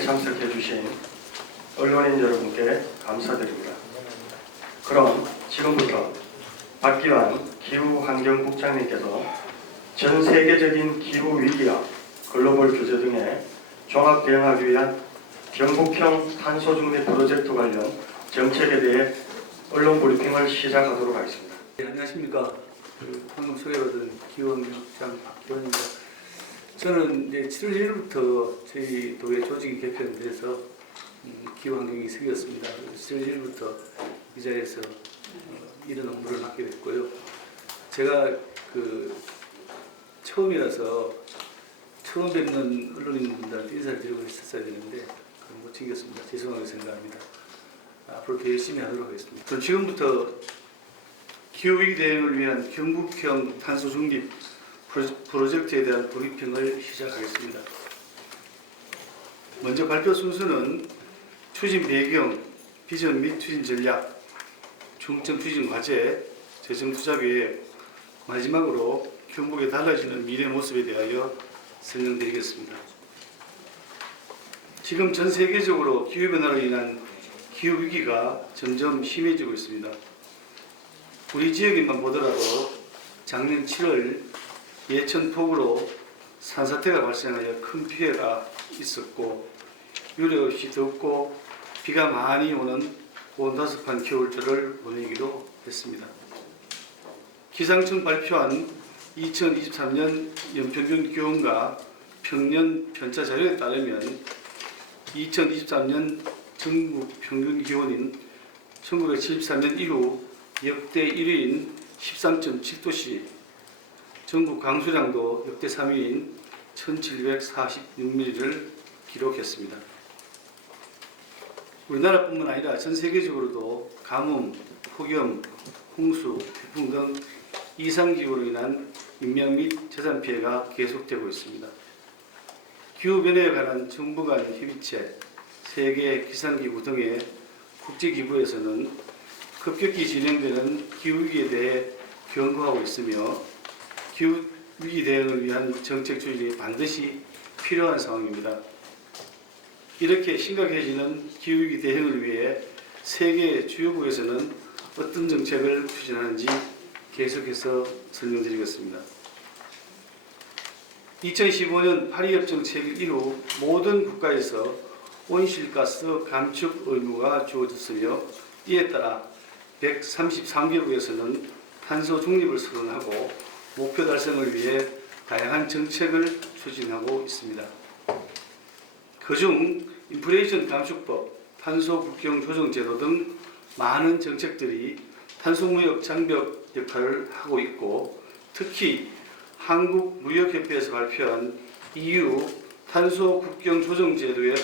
방송에 참석해 주신 언론인 여러분께 감사드립니다. 그럼 지금부터 박기환 기후환경국장님께서 전 세계적인 기후위기와 글로벌 규제 등에 종합 대응하기 위한 경북형 탄소중립 프로젝트 관련 정책에 대해 언론 브리핑을 시작하도록 하겠습니다. 네, 안녕하십니까. 방금 소개받은 기후환경국장 박기환입니다. 저는 이제 7월 1일부터 저희 도의 조직이 개편돼서 기후환경이 생겼습니다. 7월 1일부터 이 자리에서 이런 업무를 맡게 됐고요. 제가 처음이라서 처음 뵙는 언론인분들한테 인사를 드리고 있었어야 되는데 못 챙겼습니다. 죄송하게 생각합니다. 앞으로 더 열심히 하도록 하겠습니다. 그럼 지금부터 기후위기 대응을 위한 경북형 탄소중립 프로젝트에 대한 브리핑을 시작하겠습니다. 먼저 발표 순서는 추진 배경, 비전 및 추진 전략, 중점 추진 과제, 재정 투자 계획, 마지막으로 경북의 달라지는 미래 모습에 대하여 설명드리겠습니다. 지금 전 세계적으로 기후변화로 인한 기후위기가 점점 심해지고 있습니다. 우리 지역에만 보더라도 작년 7월 예천폭우로 산사태가 발생하여 큰 피해가 있었고, 유례 없이 덥고 비가 많이 오는 온다습한 겨울철을 보내기도 했습니다. 기상청 발표한 2023년 연평균 기온과 평년 편차 자료에 따르면 2023년 전국 평균 기온인 1973년 이후 역대 1위인 13.7도씨, 전국 강수량도 역대 3위인 1746mm를 기록했습니다. 우리나라뿐만 아니라 전 세계적으로도 가뭄, 폭염, 홍수, 태풍 등 이상기후로 인한 인명 및 재산 피해가 계속되고 있습니다. 기후변화에 관한 정부 간 협의체, 세계 기상기구 등의 국제기구에서는 급격히 진행되는 기후위기에 대해 경고하고 있으며 기후위기 대응을 위한 정책 추진이 반드시 필요한 상황입니다. 이렇게 심각해지는 기후위기 대응을 위해 세계 주요국에서는 어떤 정책을 추진하는지 계속해서 설명드리겠습니다. 2015년 파리협정 체결 이후 모든 국가에서 온실가스 감축 의무가 주어졌으며, 이에 따라 133개국에서는 탄소 중립을 선언하고 목표 달성을 위해 다양한 정책을 추진하고 있습니다. 그중 인플레이션 감축법, 탄소 국경 조정 제도 등 많은 정책들이 탄소무역 장벽 역할을 하고 있고, 특히 한국무역협회에서 발표한 EU 탄소 국경 조정 제도의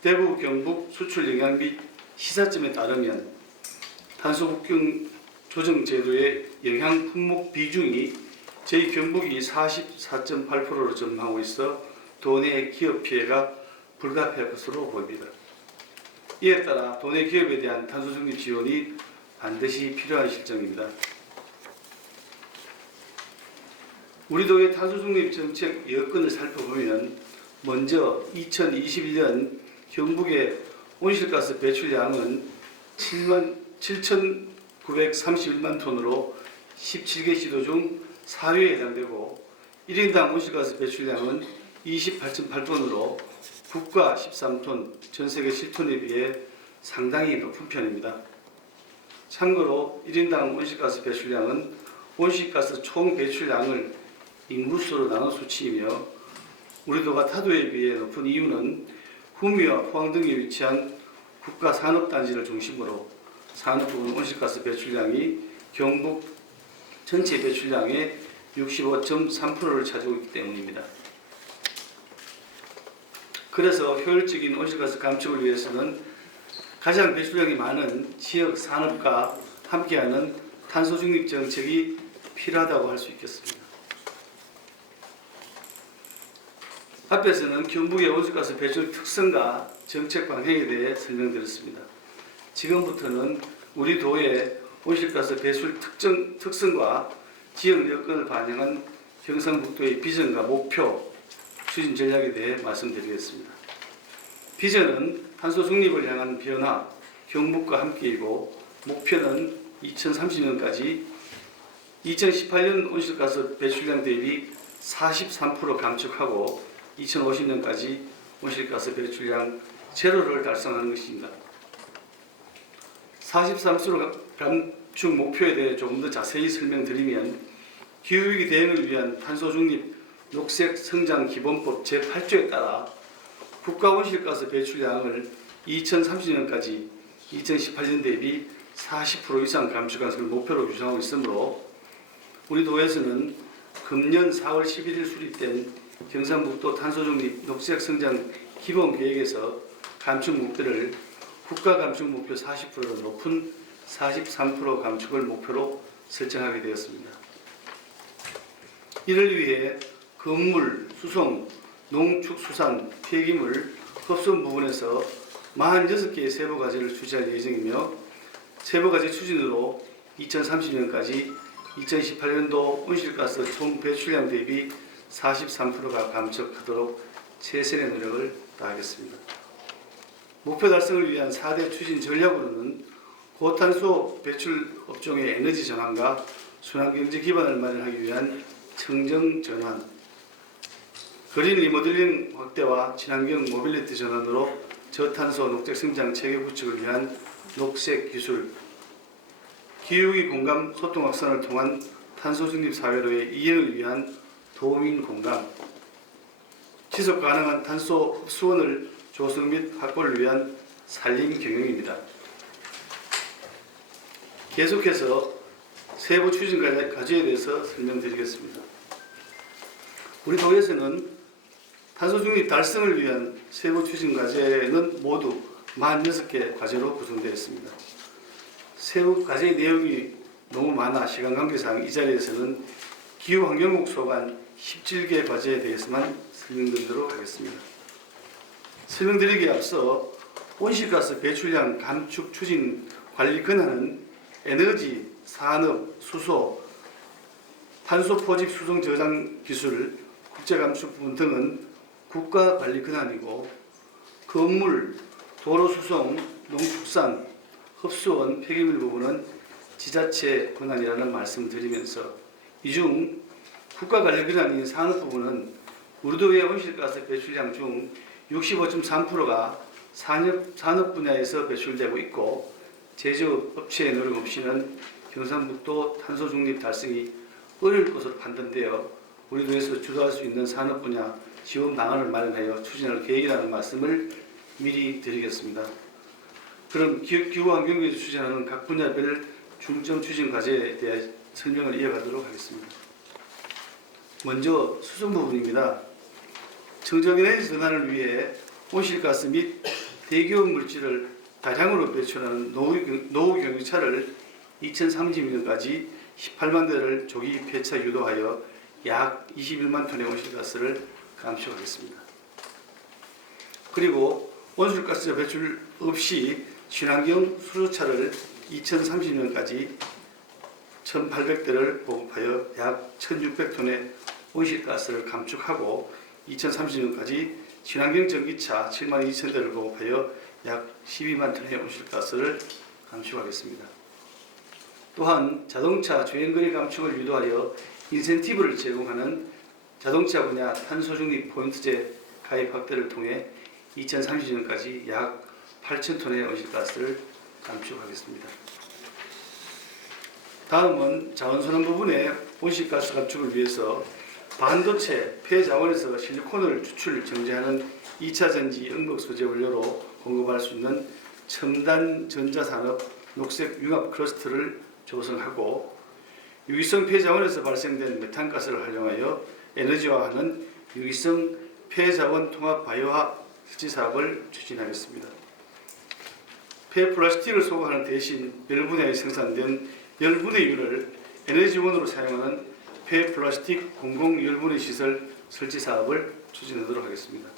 대구 경북 수출 영향 및 시사점에 따르면 탄소 국경 조정 제도의 영향 품목 비중이 저희 경북이 44.8%로 전망하고 있어 도내 기업 피해가 불가피할 것으로 보입니다. 이에 따라 도내 기업에 대한 탄소 중립 지원이 반드시 필요한 실정입니다. 우리 도의 탄소 중립 정책 여건을 살펴보면, 먼저 2021년 경북의 온실가스 배출량은 7,931만 톤으로 17개 시도 중 4위에 해당되고, 1인당 온실가스 배출량은 28.8톤으로 국가 13톤, 전세계 7톤에 비해 상당히 높은 편입니다. 참고로 1인당 온실가스 배출량은 온실가스 총 배출량을 인구수로 나눈 수치이며, 우리 도가 타도에 비해 높은 이유는 구미와 포항 등에 위치한 국가 산업단지를 중심으로 산업 부분 온실가스 배출량이 경북 전체 배출량의 65.3%를 차지하고 있기 때문입니다. 그래서 효율적인 온실가스 감축을 위해서는 가장 배출량이 많은 지역 산업과 함께하는 탄소 중립 정책이 필요하다고 할 수 있겠습니다. 앞에서는 경북의 온실가스 배출 특성과 정책 방향에 대해 설명드렸습니다. 지금부터는 우리 도의 온실가스 배출 특성과 지역 여건을 반영한 경상북도의 비전과 목표, 추진 전략에 대해 말씀드리겠습니다. 비전은 탄소 중립을 향한 변화, 경북과 함께이고 목표는 2030년까지 2018년 온실가스 배출량 대비 43% 감축하고 2050년까지 온실가스 배출량 제로를 달성하는 것입니다. 43% 감축 목표에 대해 조금 더 자세히 설명드리면 기후위기 대응을 위한 탄소 중립 녹색 성장 기본법 제8조에 따라 국가 온실가스 배출량을 2030년까지 2018년 대비 40% 이상 감축하는 것을 목표로 규정하고 있으므로 우리 도에서는 금년 4월 11일 수립된 경상북도 탄소중립 녹색성장 기본계획에서 감축 목표를 국가 감축 목표 40%로 높은 43% 감축을 목표로 설정하게 되었습니다. 이를 위해 건물, 수송, 농축수산, 폐기물, 흡수원 부분에서 46개의 세부과제를 추진할 예정이며 세부과제 추진으로 2030년까지 2018년도 온실가스 총 배출량 대비 43%가 감축하도록 최선의 노력을 다하겠습니다. 목표 달성을 위한 4대 추진 전략으로는 고탄소 배출 업종의 에너지 전환과 순환경제 기반을 마련하기 위한 청정 전환, 그린 리모델링 확대와 친환경 모빌리티 전환으로 저탄소 녹색 성장 체계 구축을 위한 녹색 기술, 기후위기 공감 소통 확산을 통한 탄소 중립 사회로의 이행을 위한 도민 공감, 지속 가능한 탄소 흡수원을 조성 및 확보를 위한 산림 경영입니다. 계속해서 세부 추진 과제에 대해서 설명드리겠습니다. 우리 도에서는 탄소 중립 달성을 위한 세부 추진 과제는 모두 46개 과제로 구성되어 있습니다. 세부 과제의 내용이 너무 많아 시간 관계상 이 자리에서는 기후환경국 소관 17개 과제에 대해서만 설명드리도록 하겠습니다. 설명드리기에 앞서 온실가스 배출량 감축 추진 관리 권한은 에너지, 산업, 수소, 탄소 포집 수송 저장 기술, 국제 감축 부분 등은 국가 관리 권한이고 건물, 도로 수송, 농축산, 흡수원, 폐기물 부분은 지자체 권한이라는 말씀을 드리면서 이중 국가 관리 권한인 산업 부분은 우리 도의 온실가스 배출량 중 65.3%가 산업 분야에서 배출되고 있고 제조업 업체의 노력 없이는 경상북도 탄소 중립 달성이 어려울 것으로 판단되어 우리 도에서 주도할 수 있는 산업 분야 지원 방안을 마련하여 추진할 계획이라는 말씀을 미리 드리겠습니다. 그럼 기후환경부에서 추진하는 각 분야별 중점 추진 과제에 대해 설명을 이어가도록 하겠습니다. 먼저 수송 부분입니다. 청정에너지 전환을 위해 온실가스 및 대기오염 물질을 다량으로 배출하는 노후 경유차를 2030년까지 18만 대를 조기 폐차 유도하여 약 21만 톤의 온실가스를 감축하겠습니다. 그리고 온실가스 배출 없이 친환경 수소차를 2030년까지 1,800대를 보급하여 약 1,600톤의 온실가스를 감축하고 2030년까지 친환경 전기차 7만 2천 대를 보급하여 약 12만 톤의 온실가스를 감축하겠습니다. 또한 자동차 주행거리 감축을 유도하여 인센티브를 제공하는 자동차 분야 탄소 중립 포인트제 가입 확대를 통해 2030년까지 약 8천 톤의 온실가스를 감축하겠습니다. 다음은 자원순환 부분의 온실가스 감축을 위해서 반도체 폐자원에서 실리콘을 추출 정제하는 2차 전지 응급 소재 원료로 공급할 수 있는 첨단 전자산업 녹색 융합 클러스터를 조성하고 유기성 폐자원에서 발생된 메탄가스를 활용하여 에너지화하는 유기성 폐자원 통합 바이오화 설치 사업을 추진하겠습니다. 폐플라스틱을 소거하는 대신 열 분야에 생산된 열분해유를 에너지원으로 사용하는 폐플라스틱 공공열분해 시설 설치 사업을 추진하도록 하겠습니다.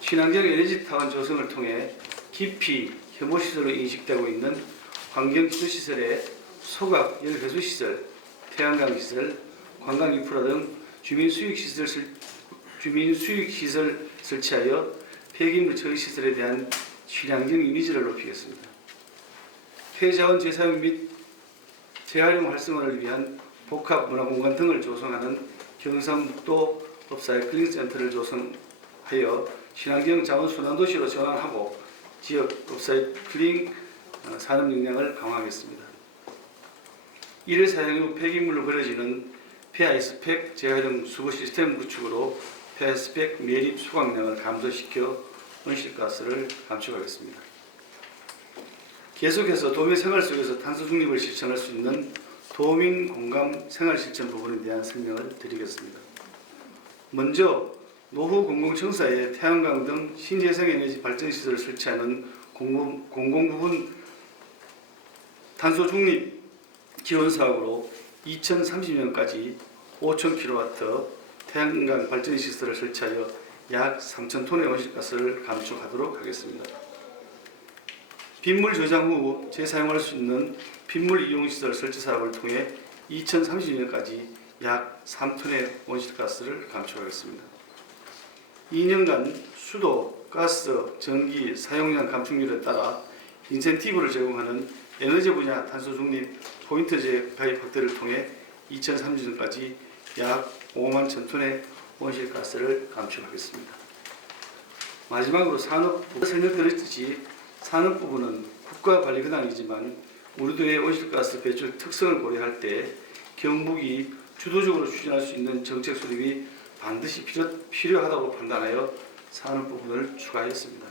친환경 에너지타운 조성을 통해 기피 혐오시설로 인식되고 있는 환경기술시설의 소각 열회수시설, 태양광시설, 관광인프라 등 주민수익시설 설치하여 폐기물 처리 시설에 대한 친환경 이미지를 높이겠습니다. 폐자원 재사용 및 재활용 활성화를 위한 복합 문화공간 등을 조성하는 경상북도 업사이클링 센터를 조성하여 친환경 자원 순환도시로 전환하고 지역 업사이클링 산업 역량을 강화하겠습니다. 일회 사용 후 폐기물로 버려지는 폐아이스팩 재활용 수거 시스템 구축으로 폐아이스팩 매립 수강량을 감소시켜 온실가스를 감축하겠습니다. 계속해서 도민 생활 속에서 탄소 중립을 실천할 수 있는 도민 공감 생활 실천 부분에 대한 설명을 드리겠습니다. 먼저 노후 공공청사에 태양광 등 신재생 에너지 발전 시설을 설치하는 공공부분 탄소 중립 지원 사업으로 2030년까지 5,000kW 태양광 발전 시설을 설치하여 약 3,000톤의 온실가스를 감축하도록 하겠습니다. 빗물 저장 후 재사용할 수 있는 빗물 이용 시설 설치 사업을 통해 2030년까지 약 3톤의 온실가스를 감축하겠습니다. 2년간 수도, 가스, 전기 사용량 감축률에 따라 인센티브를 제공하는 에너지 분야 탄소 중립 포인트제 가입 확대를 통해 2030년까지 약 5만 1,000톤의 온실가스를 감축하겠습니다. 마지막으로 산업부 설명드렸듯이 산업부는 국가관리 권한이지만 우리도의 온실가스 배출 특성을 고려할 때 경북이 주도적으로 추진할 수 있는 정책 수립이 반드시 필요하다고 판단하여 산업부분을 추가했습니다.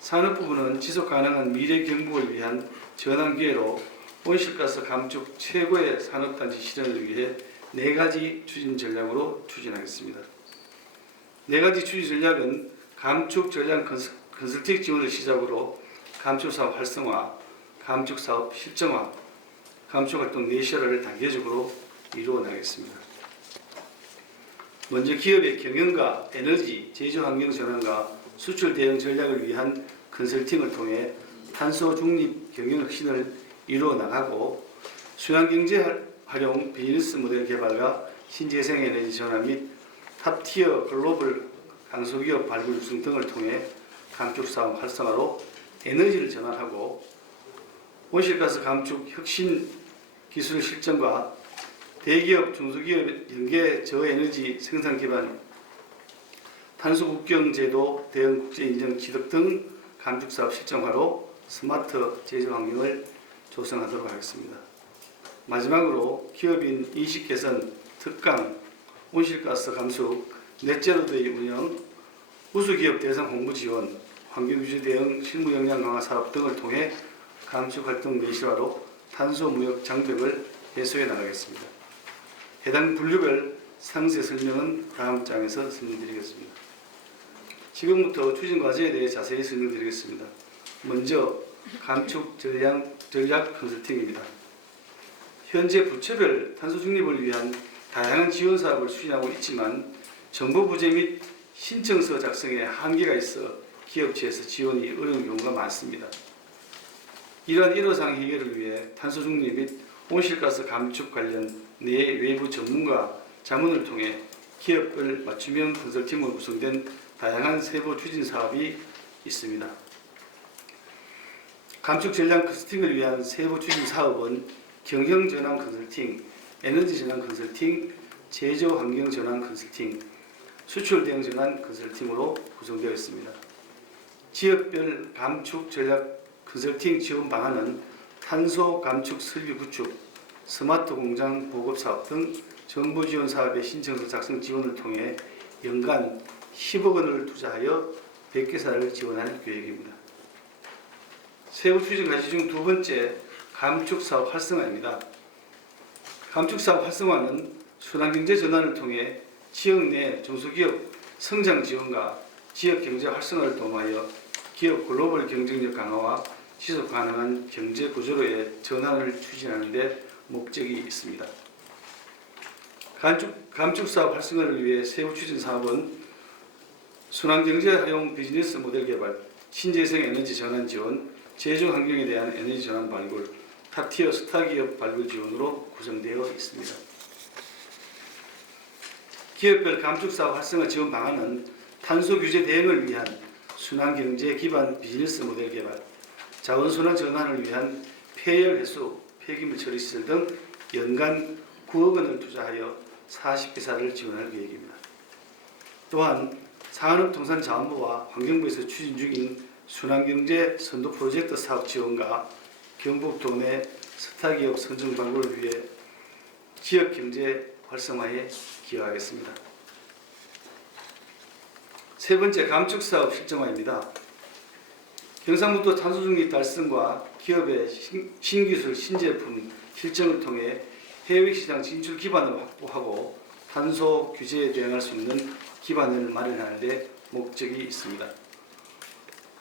산업부는 지속가능한 미래 경북을 위한 전환 기회로 온실가스 감축 최고의 산업단지 실현을 위해 4가지 추진 전략으로 추진하겠습니다. 4가지 추진 전략은 감축 전략 컨설팅 지원을 시작으로 감축사업 활성화, 감축사업 실정화, 감축활동 내실화를 단계적으로 이루어 나가겠습니다. 먼저 기업의 경영과 에너지, 제조환경 전환과 수출 대응 전략을 위한 컨설팅을 통해 탄소 중립 경영 혁신을 이루어 나가고 순환경제 활용 비즈니스 모델 개발과 신재생 에너지 전환 및 탑티어 글로벌 강소기업 발굴 육성 등을 통해 감축사업 활성화로 에너지를 전환하고 온실가스 감축 혁신 기술 실전과 대기업, 중소기업 연계 저에너지 생산 기반 탄소 국경 제도 대응 국제 인정 취득 등 감축사업 실정화로 스마트 제조 환경을 조성하도록 하겠습니다. 마지막으로 기업인 인식 개선, 특강, 온실가스 감축, 넷제로데이 운영, 우수기업 대상 홍보 지원, 환경규제 대응 실무 역량 강화 사업 등을 통해 감축활동 내실화로 탄소 무역 장벽을 해소해 나가겠습니다. 해당 분류별 상세 설명은 다음 장에서 설명드리겠습니다. 지금부터 추진 과제에 대해 자세히 설명드리겠습니다. 먼저 감축 전략 컨설팅입니다. 현재 부처별 탄소 중립을 위한 다양한 지원 사업을 추진하고 있지만 정보 부재 및 신청서 작성에 한계가 있어 기업체에서 지원이 어려운 경우가 많습니다. 이러한 일호상 해결을 위해 탄소 중립 및 온실가스 감축 관련 내 외부 전문가 자문을 통해 기업별 맞춤형 컨설팅으로 구성된 다양한 세부 추진 사업이 있습니다. 감축 전략 컨설팅을 위한 세부 추진 사업은 경영 전환 컨설팅, 에너지 전환 컨설팅, 제조 환경 전환 컨설팅, 수출 대응 전환 컨설팅으로 구성되어 있습니다. 지역별 감축 전략 컨설팅 지원 방안은 탄소 감축 설비 구축, 스마트 공장 보급 사업 등 정부 지원 사업의 신청서 작성 지원을 통해 연간 10억 원을 투자하여 100개사를 지원할 계획입니다. 세부 추진 과제 중 두 번째, 감축 사업 활성화입니다. 감축 사업 활성화는 순환경제 전환을 통해 지역 내 중소기업 성장 지원과 지역 경제 활성화를 도모하여 기업 글로벌 경쟁력 강화와 지속 가능한 경제 구조로의 전환을 추진하는 데 목적이 있습니다. 감축 사업 활성화를 위해 세부 추진 사업은 순환경제 활용 비즈니스 모델 개발, 신재생 에너지 전환 지원, 제조 환경에 대한 에너지 전환 발굴, 탑티어 스타기업 발굴 지원으로 구성되어 있습니다. 기업별 감축 사업 활성화 지원 방안은 탄소 규제 대응을 위한 순환경제 기반 비즈니스 모델 개발, 자원순환 전환을 위한 폐열 해소, 폐기물 처리 시설 등 연간 9억 원을 투자하여 40개사를 지원할 계획입니다. 또한 산업통상자원부와 환경부에서 추진 중인 순환경제 선도 프로젝트 사업 지원과 경북 도내 스타기업 선정 광고를 위해 지역경제 활성화에 기여하겠습니다. 세 번째, 감축사업 실정화입니다. 경상북도 탄소중립 달성과 기업의 신기술, 신제품 실증을 통해 해외시장 진출 기반을 확보하고 탄소 규제에 대응할 수 있는 기반을 마련하는 데 목적이 있습니다.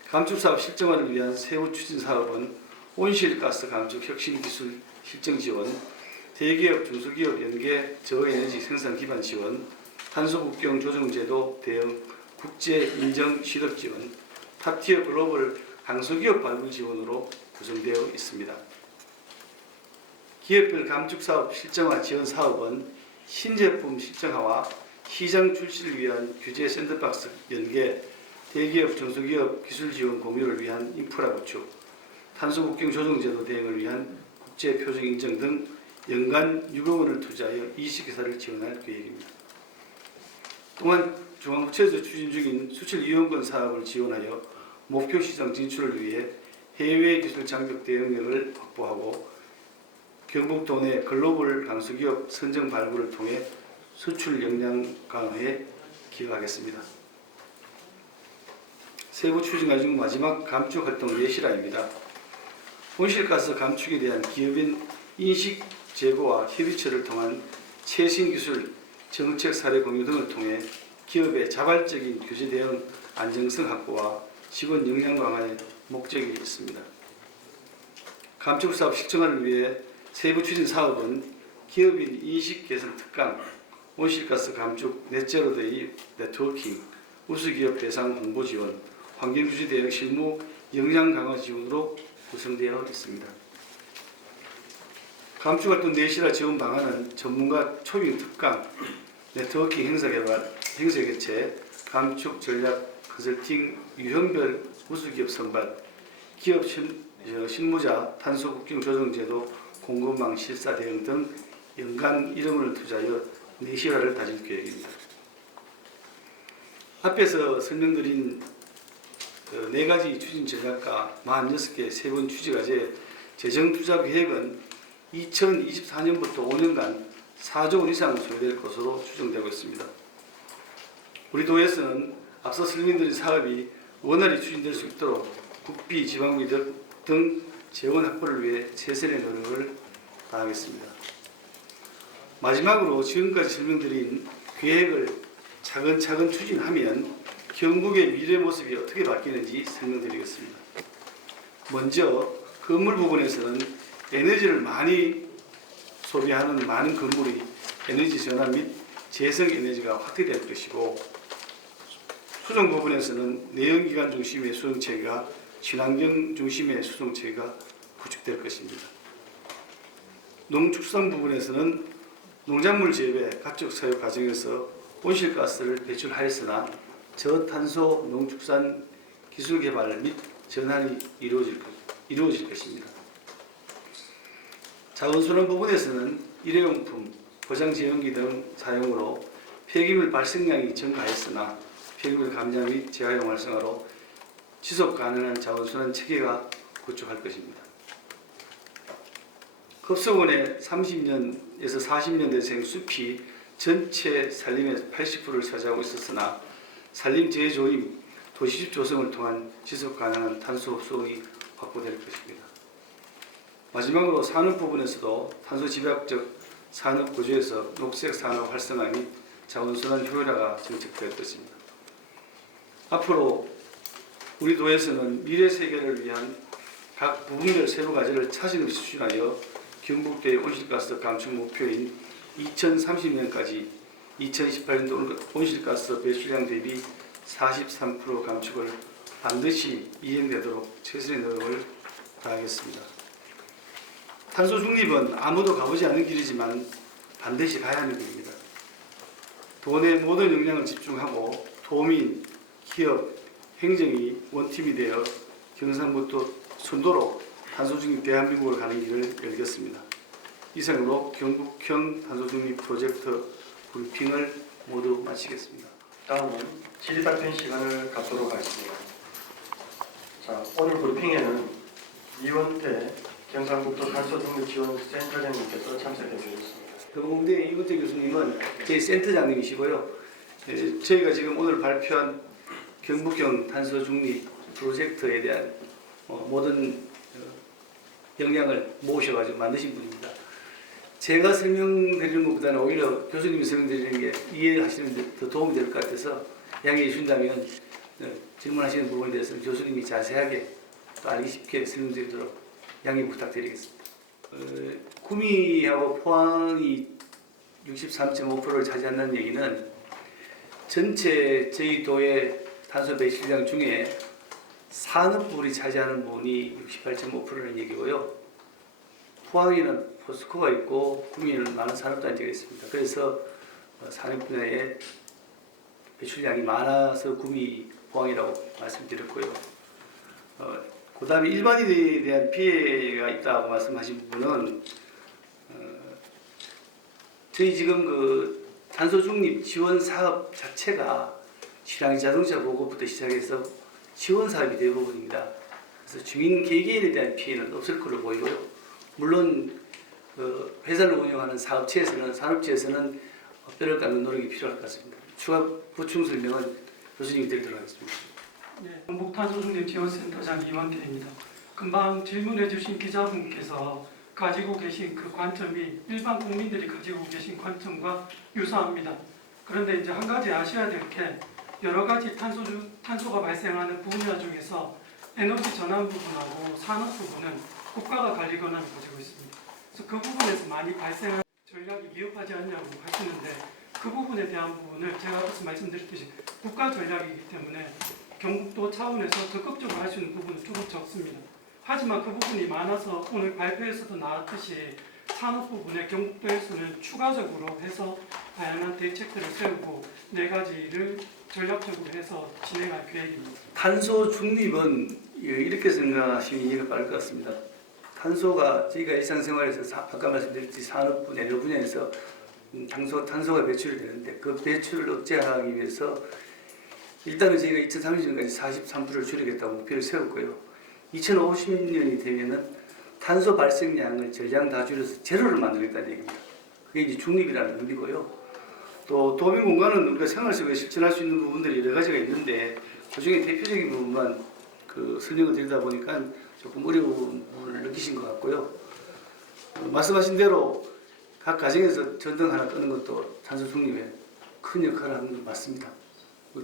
감축사업 실정화를 위한 세부 추진 사업은 온실가스 감축 혁신기술 실증 지원, 대기업, 중소기업 연계 저에너지 생산 기반 지원, 탄소 국경 조정제도 대응, 국제 인정 취득 지원, 탑티어 글로벌 강소기업 발굴 지원으로 구성되어 있습니다. 기업별 감축사업 실정화 지원 사업은 신제품 실정화와 시장 출시를 위한 규제 샌드박스 연계, 대기업, 중소기업 기술 지원 공유를 위한 인프라 구축, 탄소 국경 조정제도 대응을 위한 국제 표준 인정 등 연간 6억 원을 투자하여 20개사를 지원할 계획입니다. 또한 중앙부처에서 추진 중인 수출 이용권 사업을 지원하여 목표 시장 진출을 위해 해외 기술 장벽 대응력을 확보하고 경북 도내 글로벌 강소기업 선정 발굴을 통해 수출 역량 강화에 기여하겠습니다. 세부 추진 과정 마지막 감축 활동 예시라입니다. 온실가스 감축에 대한 기업인 인식 제고와 협의체를 통한 최신 기술, 정책 사례 공유 등을 통해 기업의 자발적인 규제 대응 안정성 확보와 직원 역량 강화에 목적이 있습니다. 감축 사업 실정화를 위해 세부 추진 사업은 기업인 인식 개선 특강, 온실가스 감축 넷제로데이 네트워킹, 우수기업 대상 홍보 지원, 환경규제 대응 실무 역량 강화 지원으로 구성되어 있습니다. 감축활동 내실화 지원 방안은 전문가 초빙 특강, 네트워킹 행사 개발, 행사 개최, 감축 전략 컨설팅, 유형별 우수기업 선발, 기업 실무자 탄소 국경 조정제도 공급망 실사 대응 등 연간 1억 원을 투자하여 내실화를 다질 계획입니다. 앞에서 설명드린 4가지 추진 전략과 46개 세분 추진과제 재정 투자 계획은 2024년부터 5년간 4조 원 이상 소요될 것으로 추정되고 있습니다. 우리 도에서는 앞서 설명드린 사업이 원활히 추진될 수 있도록 국비, 지방비 등 재원 확보를 위해 최선의 노력을 다하겠습니다. 마지막으로 지금까지 설명드린 계획을 차근차근 추진하면 경북의 미래 모습이 어떻게 바뀌는지 설명드리겠습니다. 먼저 건물 부분에서는 에너지를 많이 소비하는 많은 건물이 에너지 전환 및 재생 에너지가 확대될 것이고, 수송 부분에서는 내연기관 중심의 수송체계가 친환경 중심의 수송체계가 구축될 것입니다. 농축산 부분에서는 농작물 재배, 가축 사육 과정에서 온실가스를 배출하였으나 저탄소 농축산 기술 개발 및 전환이 이루어질 것입니다. 자원순환 부분에서는 일회용품, 포장지용기 등 사용으로 폐기물 발생량이 증가했으나 폐기물 감량 및 재활용 활성화로 지속 가능한 자원순환 체계가 구축할 것입니다. 급속원의 30년에서 40년대생 숲이 전체 산림의 80%를 차지하고 있었으나 산림 재조임, 도시집 조성을 통한 지속 가능한 탄소 흡수원이 확보될 것입니다. 마지막으로 산업 부분에서도 탄소 집약적 산업 구조에서 녹색 산업 활성화 및 자원순환 효율화가 정책될 것입니다. 앞으로 우리 도에서는 미래 세계를 위한 각 부분별 세부 과제를 차질 없이 추진하여 경북도의 온실가스 감축 목표인 2030년까지 2018년도 온실가스 배출량 대비 43% 감축을 반드시 이행되도록 최선의 노력을 다하겠습니다. 탄소 중립은 아무도 가보지 않은 길이지만 반드시 가야 하는 길입니다. 도내 모든 역량을 집중하고 도민, 기업, 행정이 원팀이 되어 경상북도 선도로 탄소중립 대한민국을 가는 길을 열겠습니다. 이상으로 경북형 탄소중립 프로젝트 브리핑을 모두 마치겠습니다. 다음은 질의답변 시간을 갖도록 하겠습니다. 자, 오늘 브리핑에는 이원태 경상북도 탄소중립지원센터장님께서 참석해 주셨습니다. 경공대 이문태 교수님은 저희 센터장님이시고요. 저희가 지금 오늘 발표한 경북형 탄소중립 프로젝트에 대한 모든 역량을 모으셔가지고 만드신 분입니다. 제가 설명드리는 것보다는 오히려 교수님이 설명드리는 게 이해하시는 데 더 도움이 될 것 같아서 양해해 주신다면 질문하시는 부분에 대해서 교수님이 자세하게 또 알기 쉽게 설명드리도록 양해 부탁드리겠습니다. 구미하고 포항이 63.5%를 차지한다는 얘기는 전체 저희 도의 탄소 배출량 중에 산업부분이 차지하는 부분이 68.5%라는 얘기고요. 포항에는 포스코가 있고 구미에는 많은 산업단지가 있습니다. 그래서 산업 분야에 배출량이 많아서 구미, 포항이라고 말씀드렸고요. 그 다음에 일반인에 대한 피해가 있다고 말씀하신 부분은 저희 지금 그 탄소중립 지원 사업 자체가 실황 자동차 보급부터 시작해서 지원 사업이 대부분입니다. 그래서 주민 개개인에 대한 피해는 없을 걸로 보이고요. 물론 회사를 운영하는 사업체에서는 산업체에서는 뼈를 깎는 노력이 필요할 것 같습니다. 추가 보충 설명은 교수님이 드리도록 하겠습니다. 네, 경북탄소중립지원센터장 이원태입니다. 금방 질문해 주신 기자분께서 가지고 계신 그 관점이 일반 국민들이 가지고 계신 관점과 유사합니다. 그런데 이제 한 가지 아셔야 될 게 여러 가지 탄소가 발생하는 분야 중에서 에너지 전환 부분하고 산업 부분은 국가가 관리 권한을 가지고 있습니다. 그래서 그 부분에서 많이 발생하는 전략이 위협하지 않냐고 하시는데 그 부분에 대한 부분을 제가 앞서 말씀드렸듯이 국가 전략이기 때문에 경북도 차원에서 적극적으로 할 수 있는 부분은 조금 적습니다. 하지만 그 부분이 많아서 오늘 발표에서도 나왔듯이 산업 부분에 경북도에서는 추가적으로 해서 다양한 대책들을 세우고 4가지를 전략적으로 해서 진행할 계획입니다. 탄소 중립은 이렇게 생각하시면 이해가 빠를 것 같습니다. 탄소가 저희가 일상생활에서 아까 말씀드렸듯이 산업분, 에너지 분야에서 탄소가 배출이 되는데 그 배출을 억제하기 위해서 일단은 저희가 2030년까지 43%를 줄이겠다고 목표를 세웠고요. 2050년이 되면은 탄소 발생량을 절량 다 줄여서 제로를 만들겠다는 얘기입니다. 그게 이제 중립이라는 의미고요. 또 도민 공간은 우리가 생활 속에 실천할 수 있는 부분들이 여러 가지가 있는데 그중에 대표적인 부분만 설명을 드리다 보니까 조금 어려움을 느끼신 것 같고요. 말씀하신 대로 각 가정에서 전등 하나 끄는 것도 탄소 중립에 큰 역할을 하는 건 맞습니다.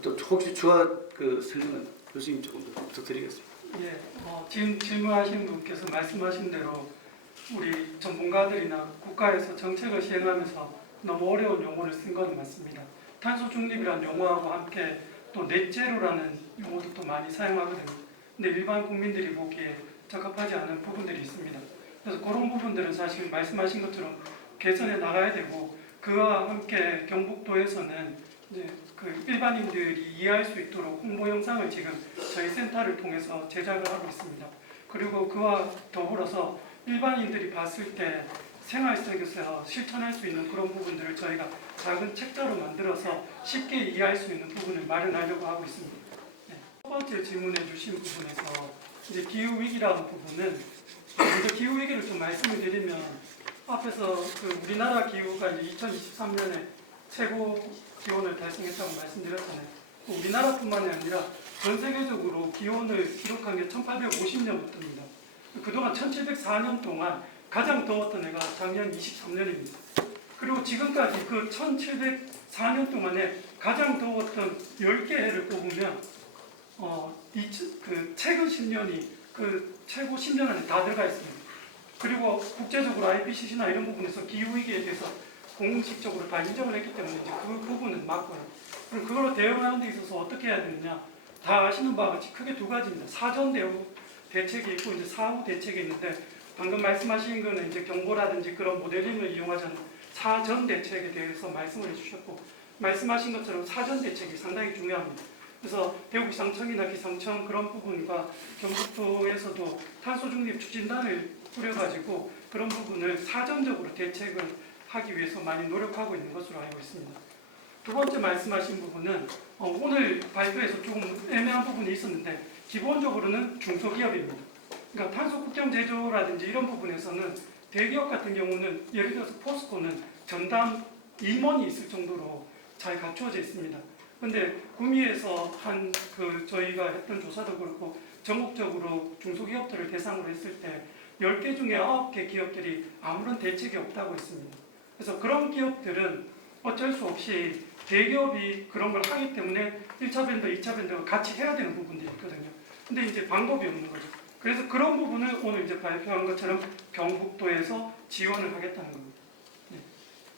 또 혹시 추가 설명은 교수님 조금 더 부탁드리겠습니다. 예, 지금 질문하신 분께서 말씀하신 대로 우리 전문가들이나 국가에서 정책을 시행하면서 너무 어려운 용어를 쓴 건 맞습니다. 탄소 중립이라는 용어하고 함께 또 넷제로라는 용어도 또 많이 사용하거든요. 근데 일반 국민들이 보기에 적합하지 않은 부분들이 있습니다. 그래서 그런 부분들은 사실 말씀하신 것처럼 개선해 나가야 되고 그와 함께 경북도에서는 이제 그 일반인들이 이해할 수 있도록 홍보 영상을 지금 저희 센터를 통해서 제작을 하고 있습니다. 그리고 그와 더불어서 일반인들이 봤을 때 생활 속에서 실천할 수 있는 그런 부분들을 저희가 작은 책자로 만들어서 쉽게 이해할 수 있는 부분을 마련하려고 하고 있습니다. 네. 첫 번째 질문해 주신 부분에서 이제 기후 위기라는 부분은 먼저 기후 위기를 좀 말씀을 드리면 앞에서 우리나라 기후가 이제 2023년에 최고 기온을 달성했다고 말씀드렸잖아요. 우리나라뿐만이 아니라 전 세계적으로 기온을 기록한 게 1850년부터입니다. 그동안 1704년 동안 가장 더웠던 해가 작년 23년입니다. 그리고 지금까지 그 1704년 동안에 가장 더웠던 10개 해를 뽑으면 최근 10년이 그 최고 10년 안에 다 들어가 있습니다. 그리고 국제적으로 IPCC나 이런 부분에서 기후위기에 대해서 공식적으로 다 인정을 했기 때문에 이제 그 부분은 맞고요. 그럼 그걸로 대응하는 데 있어서 어떻게 해야 되느냐? 다 아시는 바와 같이 크게 2가지입니다. 사전 대응 대책이 있고 이제 사후 대책이 있는데 방금 말씀하신 거는 이제 경보라든지 그런 모델링을 이용하자는 사전 대책에 대해서 말씀을 해주셨고 말씀하신 것처럼 사전 대책이 상당히 중요합니다. 그래서 대구 기상청이나 기상청 그런 부분과 경북도에서도 탄소 중립 추진단을 꾸려가지고 그런 부분을 사전적으로 대책을 하기 위해서 많이 노력하고 있는 것으로 알고 있습니다. 두 번째 말씀하신 부분은 오늘 발표에서 조금 애매한 부분이 있었는데 기본적으로는 중소기업입니다. 그러니까 탄소 국경 제조라든지 이런 부분에서는 대기업 같은 경우는 예를 들어서 포스코는 전담 임원이 있을 정도로 잘 갖추어져 있습니다. 근데 구미에서 한 저희가 했던 조사도 그렇고 전국적으로 중소기업들을 대상으로 했을 때 10개 중에 9개 기업들이 아무런 대책이 없다고 했습니다. 그래서 그런 기업들은 어쩔 수 없이 대기업이 그런 걸 하기 때문에 1차 밴더, 2차 밴더가 같이 해야 되는 부분들이 있거든요. 근데 이제 방법이 없는 거죠. 그래서 그런 부분을 오늘 이제 발표한 것처럼 경북도에서 지원을 하겠다는 겁니다. 네.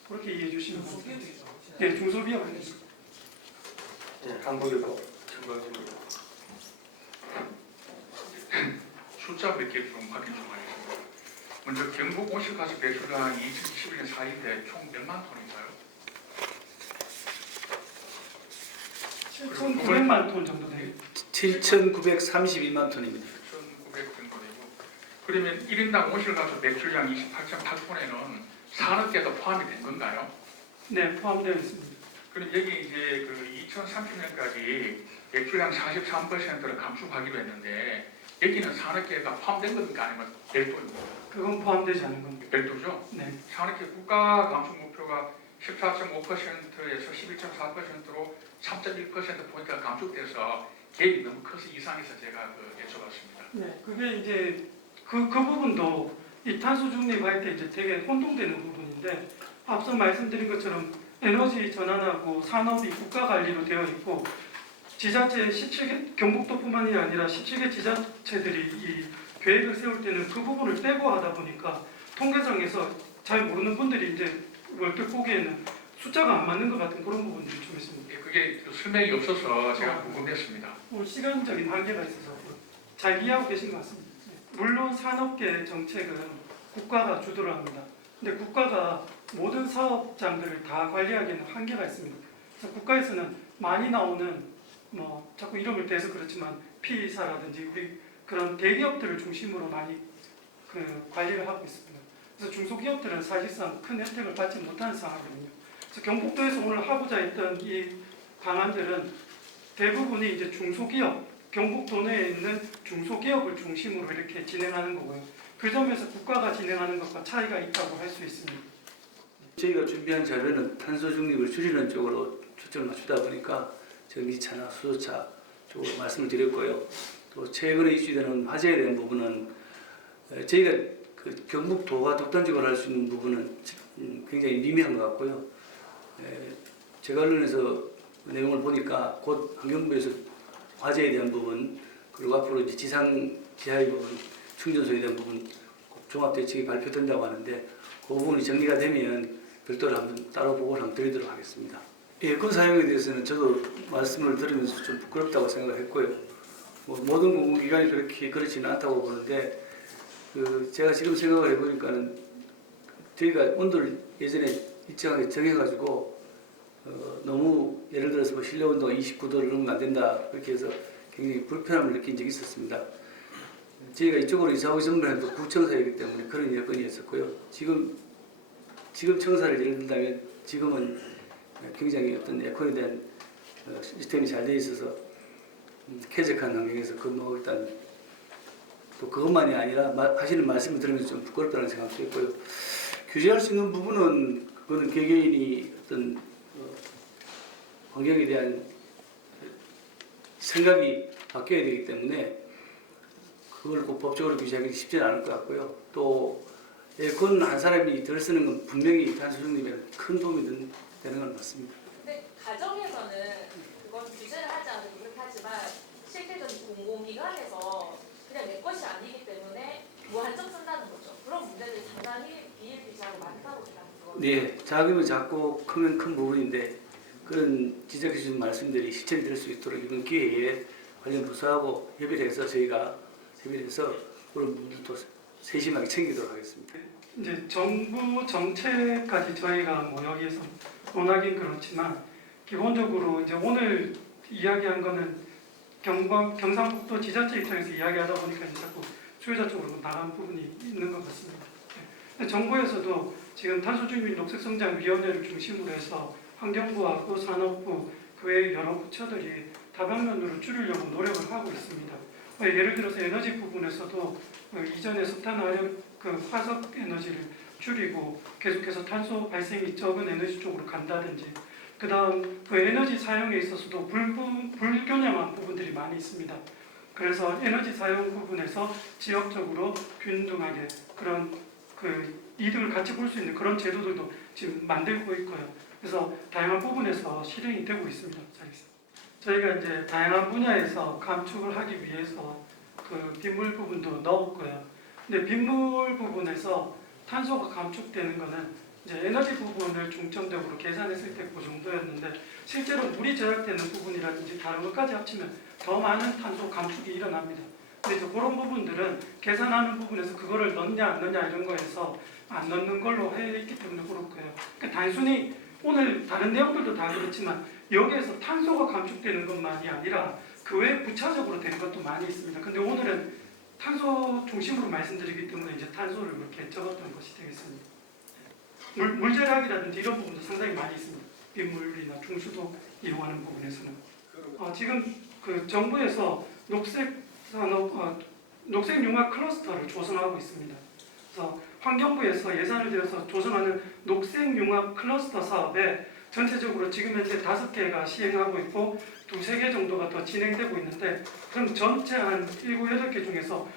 그렇게 이해해 주시면 됩니다. 네, 중소기업입니다. 예, 한국에서 증거집니다. 숫자 몇 개 좀 확인 좀 하겠습니다. 먼저 경북 온실가스 배출량이 2021년 4일에 총 몇만 톤인가요? 7,900만 톤 정도 돼요. 7,932만 톤입니다. 1,900 정도 되고, 그러면 1인당 온실가스 배출량 28.8톤에는 산업계도 포함이 된 건가요? 네, 포함되어 있습니다. 그럼 여기 이제 그 2030년까지 배출량 43%를 감축하기로 했는데 여기는 산업계가 포함된 겁니까 아니면 별도입니까? 그건 포함되지 않은 겁니다. 별도죠. 네, 산업계 국가 감축 목표가 14.5%에서 11.4%로 3.1%포인트가 감축돼서 갭이 너무 커서 이상해서 제가 여쭤봤습니다. 네, 그게 이제 그 부분도 이 탄소 중립할 때 이제 되게 혼동되는 부분인데 앞서 말씀드린 것처럼 에너지 전환하고 산업이 국가 관리로 되어 있고 지자체 17개 경북도뿐만이 아니라 17개 지자체들이 이 계획을 세울 때는 그 부분을 빼고 하다 보니까 통계상에서 잘 모르는 분들이 이제 얼핏 보기에는 숫자가 안 맞는 것 같은 그런 부분들이 좀 있습니다. 예, 그게 설명이 없어서 제가 궁금했습니다. 시간적인 한계가 있어서 잘 이해하고 계신 것 같습니다. 물론 산업계 정책은 국가가 주도를 합니다. 근데 국가가 모든 사업장들을 다 관리하기에는 한계가 있습니다. 그래서 국가에서는 많이 나오는 자꾸 이름을 대서 그렇지만 P사라든지 우리 그런 대기업들을 중심으로 많이 관리를 하고 있습니다. 그래서 중소기업들은 사실상 큰 혜택을 받지 못하는 상황이거든요. 그래서 경북도에서 오늘 하고자 했던 이 방안들은 대부분이 이제 중소기업, 경북도 내에 있는 중소기업을 중심으로 이렇게 진행하는 거고요. 그 점에서 국가가 진행하는 것과 차이가 있다고 할 수 있습니다. 저희가 준비한 자료는 탄소 중립을 줄이는 쪽으로 초점을 맞추다 보니까 전기차나 수소차 쪽으로 말씀을 드렸고요. 또 최근에 이슈되는 화재에 대한 부분은 저희가 경북도가 독단적으로 할 수 있는 부분은 굉장히 미미한 것 같고요. 제가 언론에서 내용을 보니까 곧 환경부에서 화재에 대한 부분 그리고 앞으로 이제 지하의 부분 충전소에 대한 부분 종합대책이 발표된다고 하는데 그 부분이 정리가 되면 별도로 한번 따로 보고를 한번 드리도록 하겠습니다. 에어컨 사용에 대해서는 저도 말씀을 들으면서 좀 부끄럽다고 생각을 했고요. 모든 공공기관이 그렇지는 않다고 보는데 제가 지금 생각을 해보니까는 저희가 온도를 예전에 일정하게 정해가지고 너무 예를 들어서 실내 온도가 29도를 넘으면 안 된다 그렇게 해서 굉장히 불편함을 느낀 적이 있었습니다. 저희가 이쪽으로 이사 오기 전부터 구청사이기 때문에 그런 여건이 있었고요. 지금 청사를 예를 든다면 지금은 굉장히 어떤 에어컨에 대한 시스템이 잘 되어 있어서 쾌적한 환경에서 근무하고 일단 또 그것만이 아니라 하시는 말씀을 들으면서 좀 부끄럽다는 생각도 있고요. 규제할 수 있는 부분은 그거는 개개인이 어떤 환경에 대한 생각이 바뀌어야 되기 때문에 그걸 꼭 법적으로 규제하기 쉽지는 않을 것 같고요. 또 에어컨 한 사람이 덜 쓰는 건 분명히 탄소 중립에 큰 도움이 되는 건 맞습니다. 근데 가정에서는 그건 규제를 하지 않고 그렇게 하지만 실제적인 공공기관에서 그냥 내 것이 아니기 때문에 무한정 쓴다는 거죠. 그런 문제들이 상당히 비일비재하고 많다고 생각합니다. 네, 작으면 작고 크면 큰 부분인데 그런 지적해 주신 말씀들이 실천이 될 수 있도록 이번 기회에 관련 부서하고 협의를 해서 저희가 협의를 해서 그런 부분들도 세심하게 챙기도록 하겠습니다. 이제 정부 정책까지 저희가 여기에서 논하긴 그렇지만 기본적으로 이제 오늘 이야기한 거는 경상북도 지자체 입장에서 이야기하다 보니까 이제 자꾸 소유자 쪽으로 나간 부분이 있는 것 같습니다. 네. 정부에서도 지금 탄소중립 녹색성장위원회를 중심으로 해서 환경부하고 산업부, 그 외 여러 부처들이 다방면으로 줄이려고 노력을 하고 있습니다. 예를 들어서 에너지 부분에서도 이전에 석탄화력 화석 에너지를 줄이고 계속해서 탄소 발생이 적은 에너지 쪽으로 간다든지, 그 다음 그 에너지 사용에 있어서도 불균형한 부분들이 많이 있습니다. 그래서 에너지 사용 부분에서 지역적으로 균등하게 그런 이득을 같이 볼 수 있는 그런 제도들도 지금 만들고 있고요. 그래서 다양한 부분에서 실행이 되고 있습니다. 저희가 이제 다양한 분야에서 감축을 하기 위해서 그 빗물 부분도 넣었고요. 근데 빗물 부분에서 탄소가 감축되는 거는 이제 에너지 부분을 중점적으로 계산했을 때 그 정도였는데, 실제로 물이 제약되는 부분이라든지 다른 것까지 합치면 더 많은 탄소 감축이 일어납니다. 근데 이제 그런 부분들은 계산하는 부분에서 그거를 넣냐 안 넣냐 이런 거에서 안 넣는 걸로 했기 때문에 그렇고요. 그러니까 단순히 오늘 다른 내용들도 다 그렇지만 여기에서 탄소가 감축되는 것만이 아니라 그 외에 부차적으로 된 것도 많이 있습니다. 근데 오늘은 탄소 중심으로 말씀드리기 때문에 이제 탄소를 이렇게 적었던 것이 되겠습니다. 물제약이라든지 이런 부분도 상당히 많이 있습니다. 빗물이나 중수도 이용하는 부분에서는 지금 그 정부에서 녹색융합 클러스터를 조성하고 있습니다. 그래서 환경부에서 예산을 들여서 조성하는 녹색융합 클러스터 사업에 전체적으로 지금 현재 5개가 시행하고 있고 2-3개 정도가 더 진행되고 있는데, 그럼 전체 한 7, 8개 중에서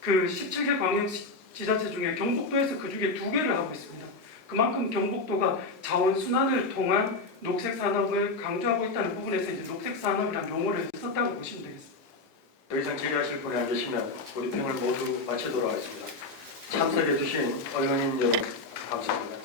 그 17개 광역지자체 중에 경북도에서 그 중에 2개를 하고 있습니다. 그만큼 경북도가 자원순환을 통한 녹색산업을 강조하고 있다는 부분에서 이제 녹색산업이라는 용어를 썼다고 보시면 되겠습니다. 더 이상 질의하실 분이 안 계시면 브리핑을 모두 마치도록 하겠습니다. 참석해 주신 언론인 여러분 감사합니다.